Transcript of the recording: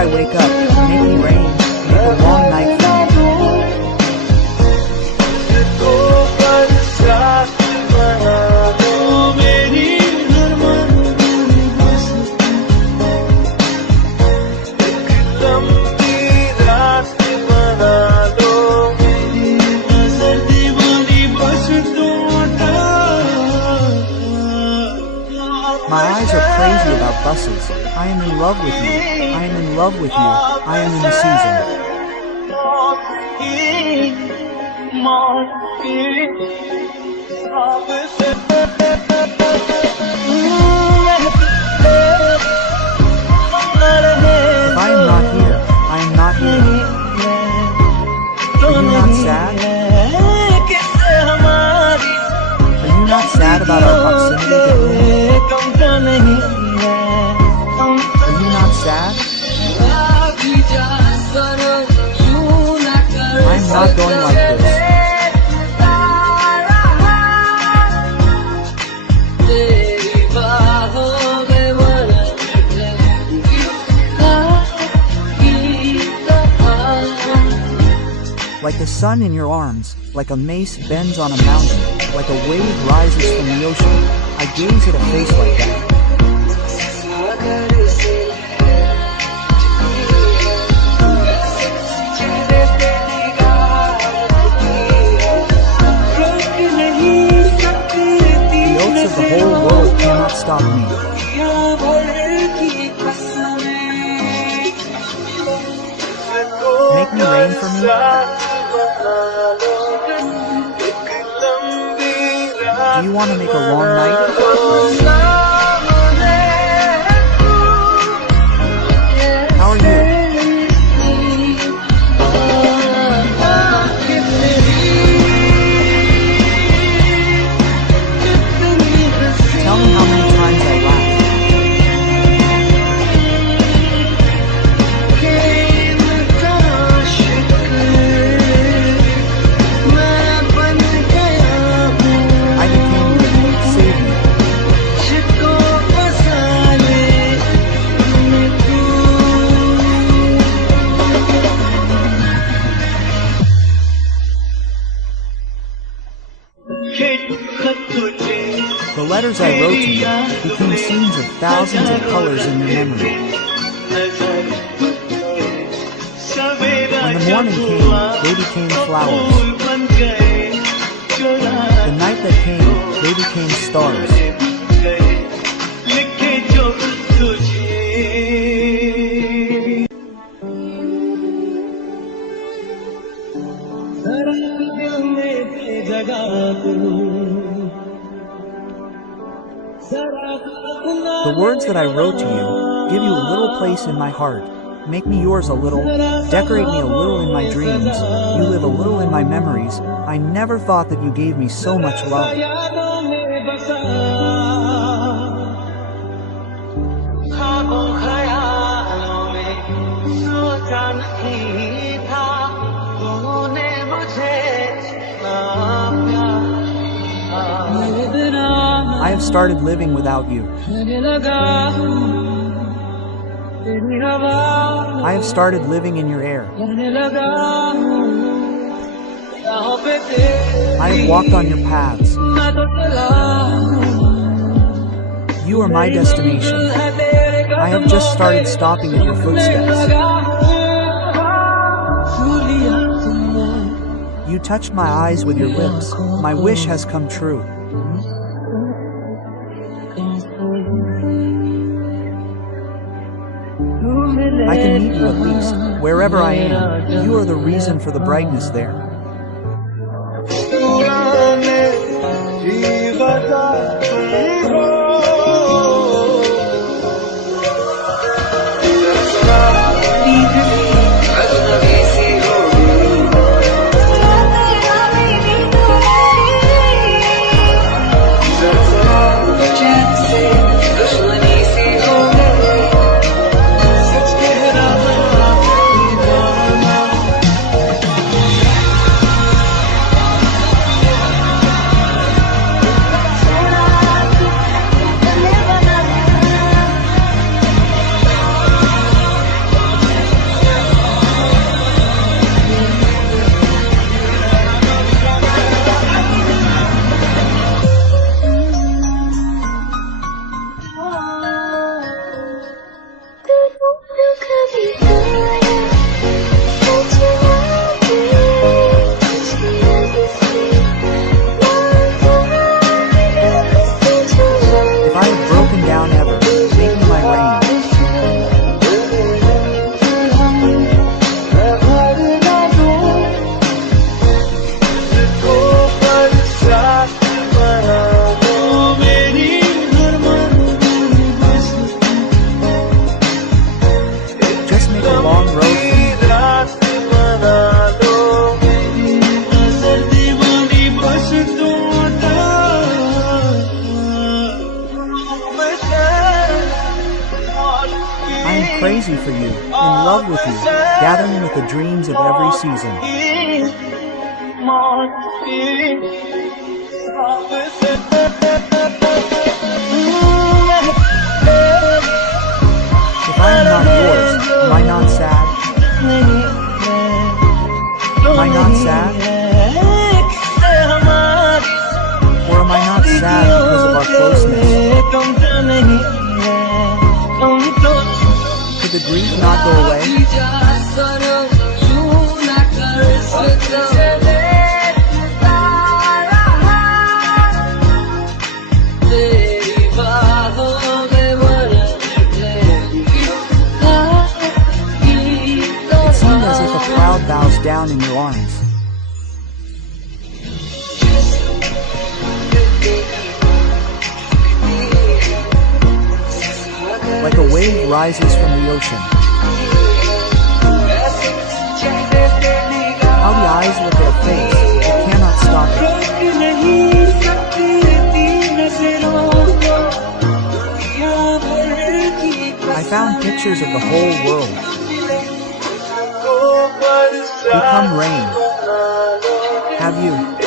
I wake up, make me rain, make a long night for me. My eyes are crazy about buses. I am in love with you. I am in love with you. I am in the season. If I am not here, I am not here. Are you not sad? Are you not sad about our proximity to home? Are you not sad? I'm not going like this. Like the sun in your arms, like a mace bends on a mountain, like a wave rises from the ocean, I gaze at a face like that. The oaths of the whole world cannot stop me. Make me rain for me? Do you want to make a long night? How are you? Tell me how many times I laughed. The letters I wrote to you became scenes of thousands of colors in your memory. When the morning came, they became flowers. The night that came, they became stars. The words that I wrote to you give you a little place in my heart. Make me yours a little. Decorate me a little in my dreams. You live a little in my memories. I never thought that you gave me so much love. I have started living without you. I have started living in your air. I have walked on your paths. You are my destination. I have just started stopping at your footsteps. You touched my eyes with your lips. My wish has come true. I can meet you at least, wherever I am. You are the reason for the brightness there. crazy for you, in love with you, gathering with the dreams of every season. If I am not yours, am I not sad? Am I not sad? Or am I not sad because of our closeness? Could the grief not go away? It seemed as if a cloud bows down in your arms. Like a wave rises from the ocean. How the eyes look at a face, it cannot stop it. I found pictures of the whole world. Become rain. Have you?